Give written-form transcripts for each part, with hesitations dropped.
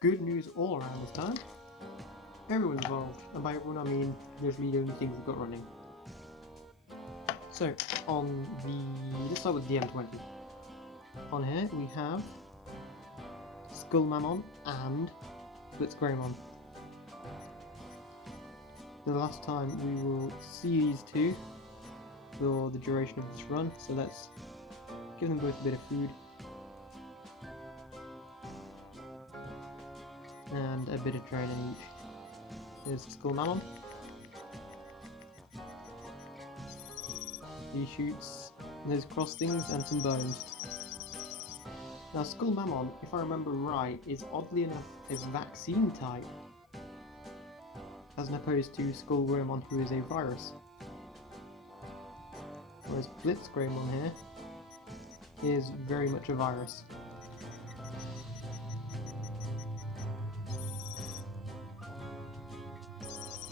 good news all around this time. Everyone's involved, and by everyone I mean literally the only things we've got running. So, let's start with the M20. On here we have SkullMammon and BlitzGreymon. The last time we will see these two for the duration of this run, so let's give them both a bit of food and a bit of training each. Here's SkullMammon. He shoots those cross things and some bones. Now SkullMammon, if I remember right, is oddly enough a vaccine type, as opposed to SkullGreymon, who is a virus. Whereas BlitzGreymon here is very much a virus.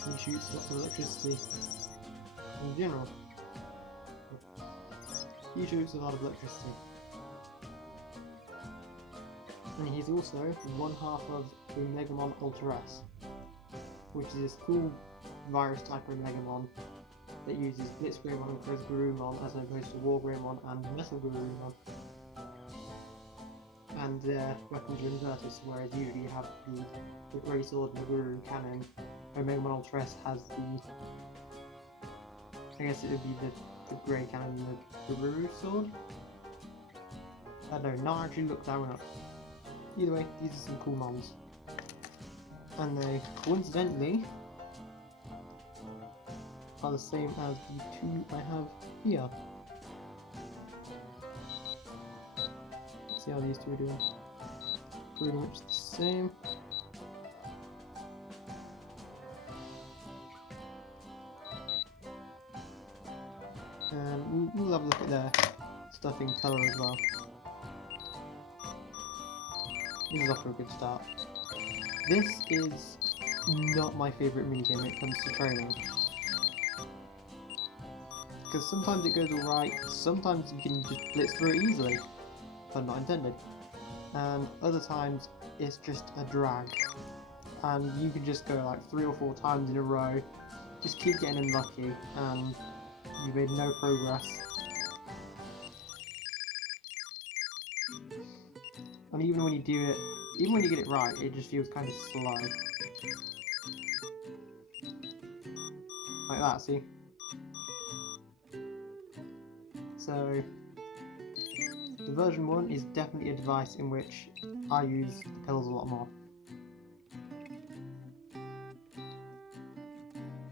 He shoots lots of electricity in general. He shoots a lot of electricity. And he's also one half of Megamon Ultra S, which is this cool virus type of Megamon that uses BlitzGreymon and SkullGreymon as opposed to WarGreymon and MetalGreymon. And their weapons are inverted, whereas usually you have the Grey Sword and the Guru Cannon, where Megamon Ultra S has I guess it would be the Grey Cannon and the Guru Sword? I don't know, not actually looked that one up. Either way, these are some cool mons. And they, coincidentally, are the same as the two I have here. Let's see how these two are doing. Pretty much the same. And we'll have a look at their stuff in colour as well. This is off to a good start. This is not my favourite minigame when it comes to training. Because sometimes it goes alright, sometimes you can just blitz through it easily, but not intended. And other times it's just a drag. And you can just go like 3 or 4 times in a row, just keep getting unlucky, and you made no progress. And even when you do it, even when you get it right, it just feels kind of slow. Like that, see? So, the version 1 is definitely a device in which I use the pills a lot more.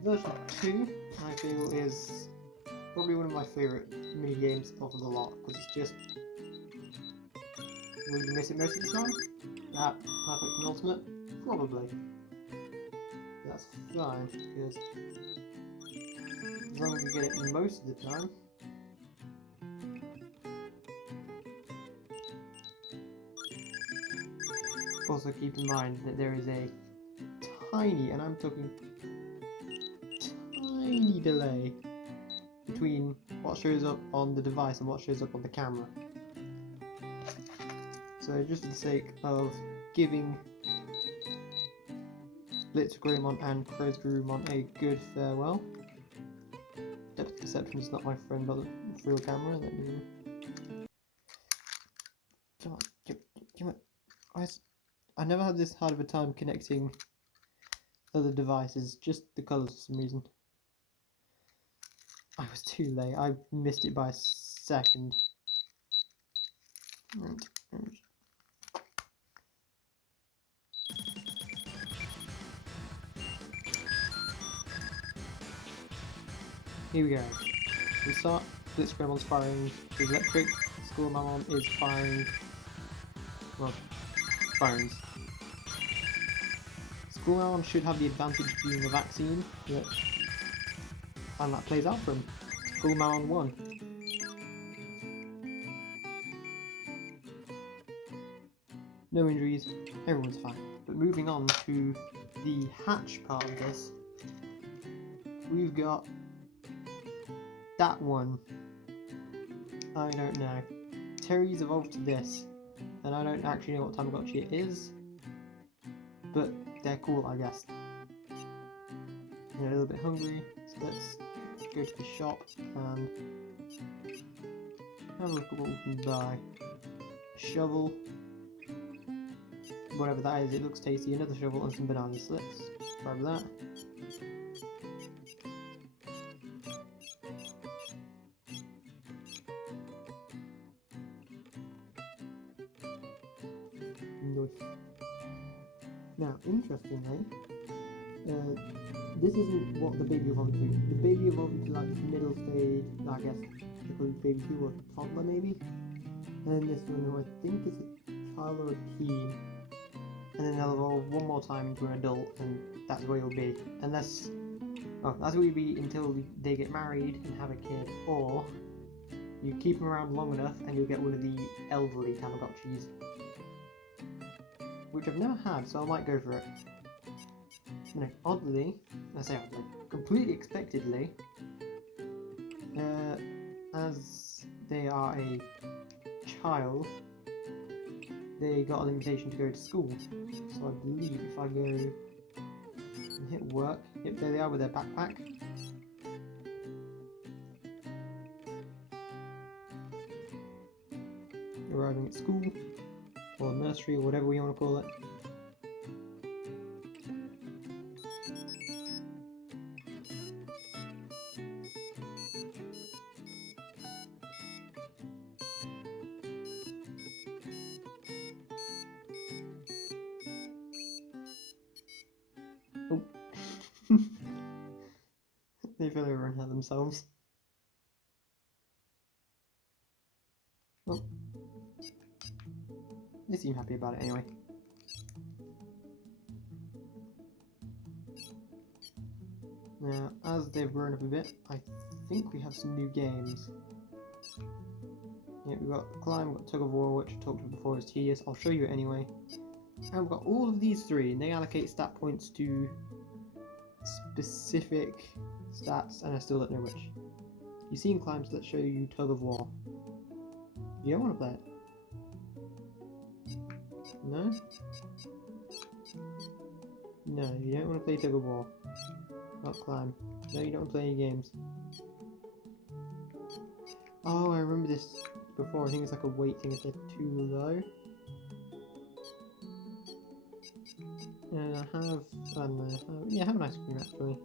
Version 2, I feel, is probably one of my favourite mini-games of the lot, because it's just... Will you miss it most of the time? That perfect and ultimate? Probably. That's fine, because as long as you get it most of the time. Also keep in mind that there is a tiny, and I'm talking tiny delay between what shows up on the device and what shows up on the camera. So just for the sake of giving BlitzGreymon and SkullGreymon a good farewell. Depth perception is not my friend, but the real camera. Let me... Come on, come on. I never had this hard of a time connecting other devices, just the colours for some reason. I was too late, I missed it by a second. Here we go. We start, BlitzGreymon's firing his electric, SkullMammon is firing, well, phones. SkullMammon should have the advantage of being a vaccine, and that plays out for him. SkullMammon won. No injuries, everyone's fine. But moving on to the hatch part of this, we've got that one. I don't know. Terri's evolved to this, and I don't actually know what Tamagotchi it is. but they're cool, I guess. They're a little bit hungry, so let's go to the shop and have a look at what we can buy. A shovel, whatever that is, it looks tasty. Another shovel and some bananas. So let's grab that. Now, interestingly, this isn't what the baby evolved to. The baby evolved into like this middle stage, I guess they call it baby 2 or toddler maybe. And then this one, who I think is a child or a teen. And then they'll evolve one more time into an adult, and that's where you'll be. Unless, that's where you'll be until they get married and have a kid, or you keep them around long enough and you'll get one of the elderly Tamagotchis. Which I've never had, so I might go for it. You know, oddly, I say oddly, completely expectedly, as they are a child, they got an invitation to go to school. So I believe if I go and hit work, yep, there they are with their backpack. Arriving at school, or nursery, or whatever you want to call it. Oh. They fell over and hurt themselves. Well, they seem happy about it anyway. Now, as they've grown up a bit, I think we have some new games. Yeah, we've got Climb, we've got Tug of War, which I talked about before is tedious. I'll show you it anyway. And we've got all of these three, and they allocate stat points to specific stats, and I still don't know which. You've seen Climb, so let's show you Tug of War. You don't want to play it? No? No, you don't want to play Tug of War. Not Climb. No, you don't want to play any games. Oh, I remember this before. I think it's like a weight thing if they're too low. And I have, yeah, I have an ice cream actually.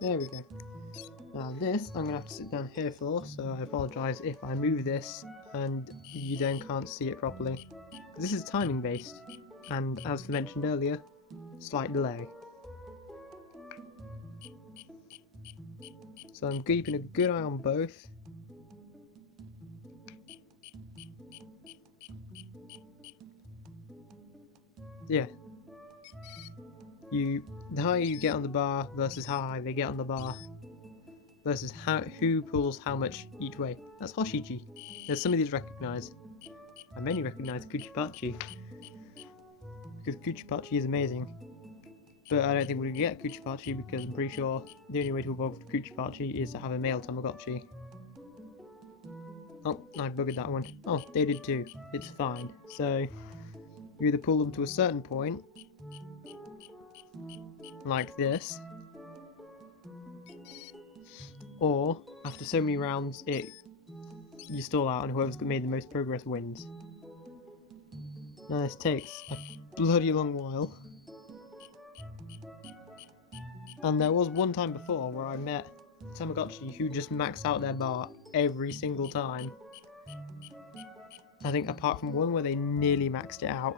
There we go. Now this, I'm going to have to sit down here for, so I apologise if I move this and you then can't see it properly. This is timing based, and as mentioned earlier, slight delay. So I'm keeping a good eye on both. Yeah. The higher you get on the bar versus how high they get on the bar versus who pulls how much each way. That's Hoshiji. There's some of these recognise. I mainly recognise Kuchipachi because Kuchipachi is amazing. But I don't think we're going to get Kuchipachi because I'm pretty sure the only way to evolve Kuchipachi is to have a male Tamagotchi. Oh, I buggered that one. Oh, they did too. It's fine. So, you either pull them to a certain point, like this, or after so many rounds, you stall out and whoever's made the most progress wins. Now this takes a bloody long while. And there was one time before where I met Tamagotchi who just maxed out their bar every single time. I think apart from one where they nearly maxed it out.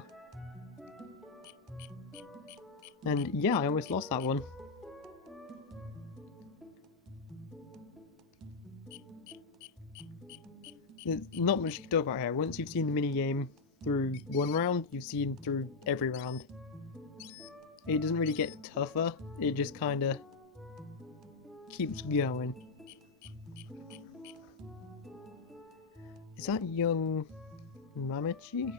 And yeah, I almost lost that one. There's not much to talk about here. Once you've seen the minigame through one round, you've seen through every round. It doesn't really get tougher, it just kinda keeps going. Is that young Mamachi?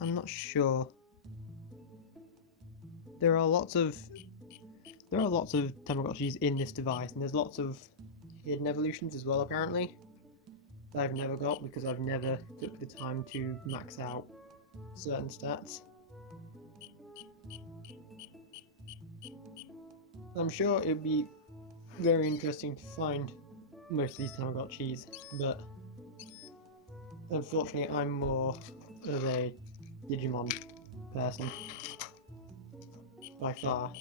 I'm not sure. There are lots of Tamagotchis in this device, and there's lots of hidden evolutions as well, apparently. That I've never got because I've never took the time to max out certain stats. I'm sure it would be very interesting to find most of these Tamagotchis, but unfortunately I'm more of a Digimon person by far.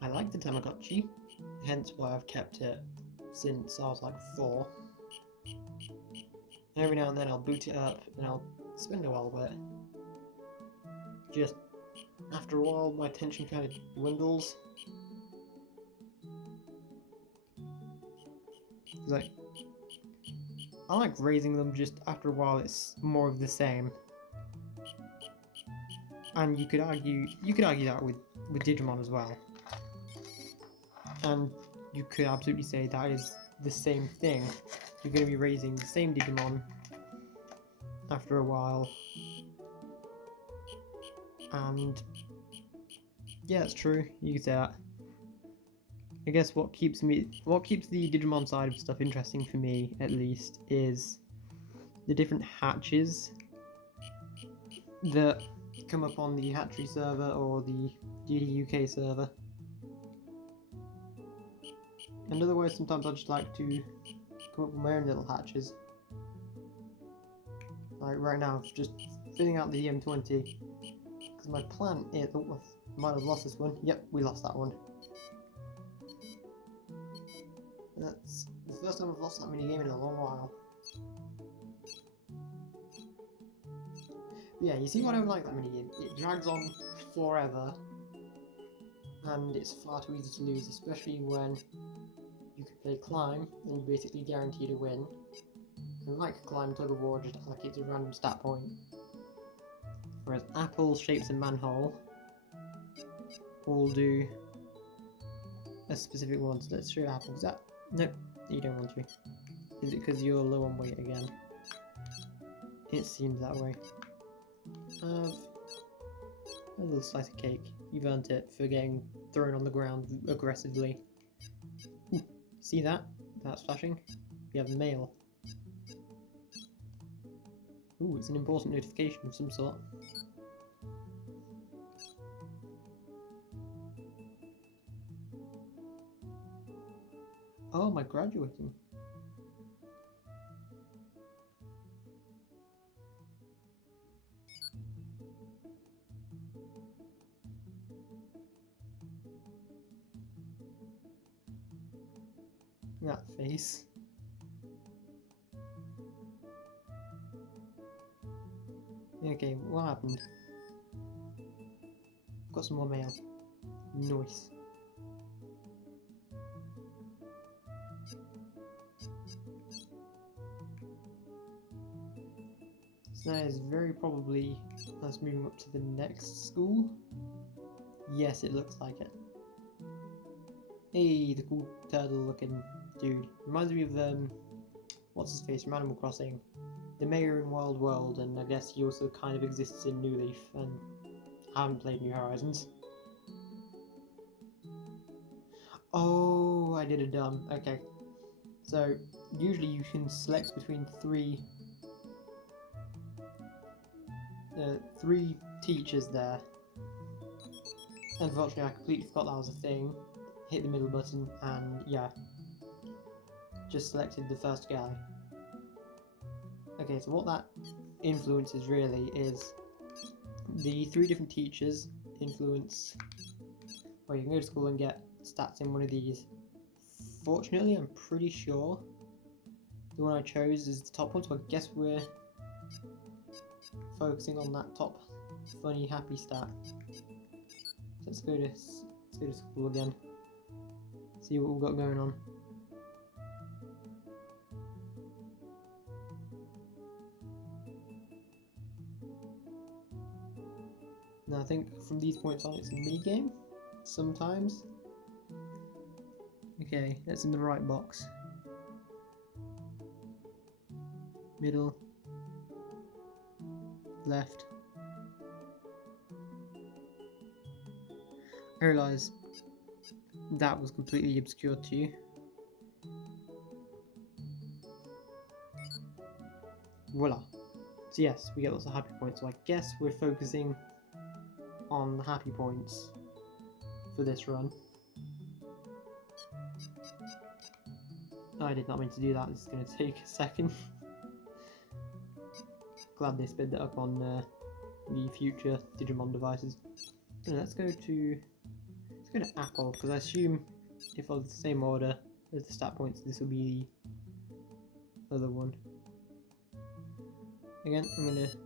I like the Tamagotchi, hence why I've kept it since I was like 4. And every now and then I'll boot it up and I'll spend a while with it. Just after a while my attention kind of dwindles. Like, I like raising them, just after a while it's more of the same. And you could argue that with Digimon as well. And you could absolutely say that is the same thing. You're going to be raising the same Digimon after a while. And yeah, it's true, you could say that. I guess what keeps the Digimon side of stuff interesting for me, at least, is the different hatches that come up on the Hatchery server or the GD UK server. And otherwise, sometimes I just like to come up with my own little hatches. Like right now, I'm just filling out the M20 because my plan is. Oh, I might have lost this one. Yep, we lost that one. That's the first time I've lost that minigame in a long while. Yeah, you see what I don't like that minigame? It drags on forever, and it's far too easy to lose, especially when you can play Climb, and you're basically guaranteed to win. And like Climb, Tug of War just allocates a random stat point. Whereas Apple, Shapes, and Manhole all do a specific one. So let's show Apple. Is that? No, you don't want to. Is it because you're low on weight again? It seems that way. Have a little slice of cake. You've earned it for getting thrown on the ground aggressively. Ooh, see that? That's flashing. We have mail. Ooh, it's an important notification of some sort. Oh, my graduating. That face. Okay, what happened? Got some more mail. Nice. So that is very probably us moving up to the next school. Yes, it looks like it. Hey, the cool turtle looking dude. Reminds me of, what's his face from Animal Crossing? The mayor in Wild World, and I guess he also kind of exists in New Leaf, and I haven't played New Horizons. Oh, I did a dumb. Okay. So, usually you can select between three teachers there. Unfortunately, I completely forgot that was a thing. Hit the middle button, and yeah. Just selected the first guy. Okay, so what that influences really is the 3 different teachers influence. Well, you can go to school and get stats in one of these. Fortunately, I'm pretty sure the one I chose is the top one, so I guess we're focusing on that top funny happy stat. So let's go to school again. See what we've got going on. Now I think from these points on it's a mini game. Sometimes. Okay, that's in the right box. Middle. Left. I realise that was completely obscured to you. voila. So yes, we get lots of happy points, so I guess we're focusing on the happy points for this run. I did not mean to do that, it's going to take a second. Glad they sped that up on the future Digimon devices. Let's go to Apple, because I assume if I was the same order as the stat points, this will be the other one. Again, I'm going to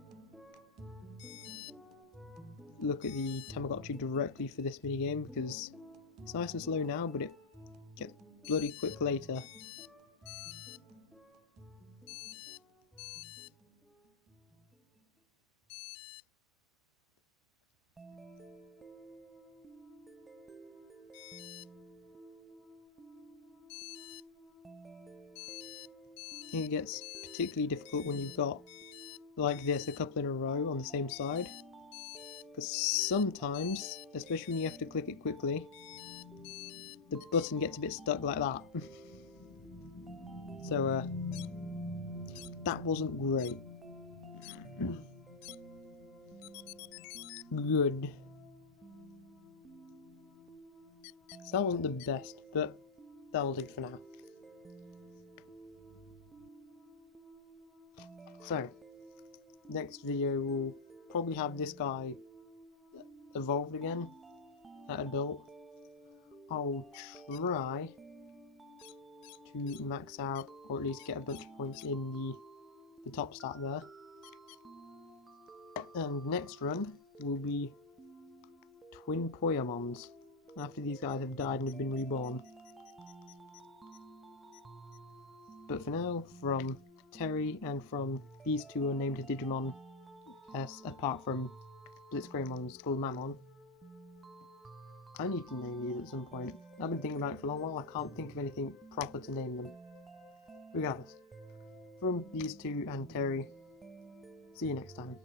look at the Tamagotchi directly for this minigame, because it's nice and slow now, but it gets bloody quick later. It gets particularly difficult when you've got like this, a couple in a row on the same side, because sometimes, especially when you have to click it quickly, the button gets a bit stuck like that. So that wasn't great. Good. So that wasn't the best, but that'll do for now. So, next video will probably have this guy evolved again, at adult. I'll try to max out, or at least get a bunch of points in the top stat there. And next run will be twin Poyamons, after these guys have died and have been reborn. But for now, from Terri and from these two unnamed Digimon, apart from BlitzGreymon and SkullMammon, I need to name these at some point. I've been thinking about it for a long while, I can't think of anything proper to name them. Regardless, from these two and Terri, see you next time.